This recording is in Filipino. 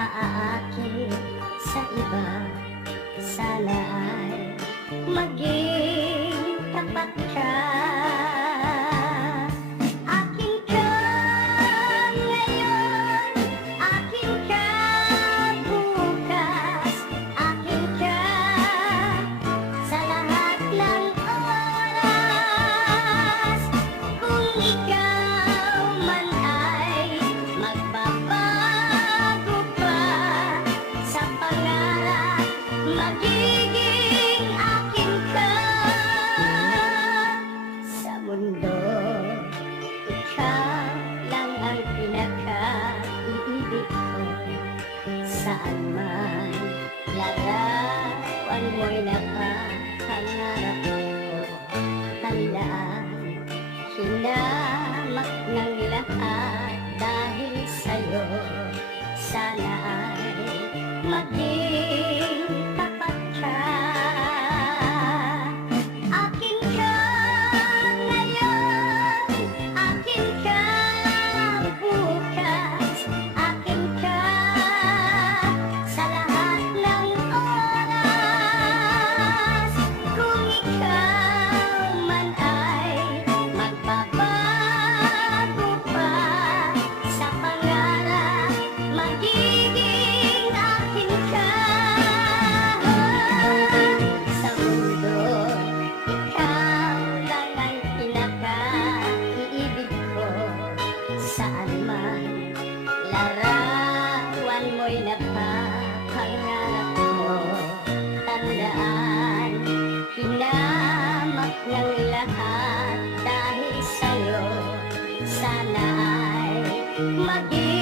maaakit sa iba. Sana ay maging tapat ka. Akin ka ngayon, akin ka bukas, akin ka sa lahat ng oras. Kung ikaw man ay magbabago pa sa pangarap, magiging akin ka. Sa mundo, ikaw lang ang pinaka-iibig ko. Saan man larawan mo'y nakahangarap ko. Tandaan, hinamak ng lahat dahil sa'yo. Sana ay maging tapat ka. Akin ka ngayon, akin ka bukas, akin ka sa lahat ng oras. Kung ikaw man ay magbabago pa sa pangarap, magiging akin ka. Sa mundo, ikaw lang ang pinaka-iibig ko. Saan man larawan mo'y napapangarap ko. Tandaan, hinamak ng lahat dahil sa'yo. Sana ay maging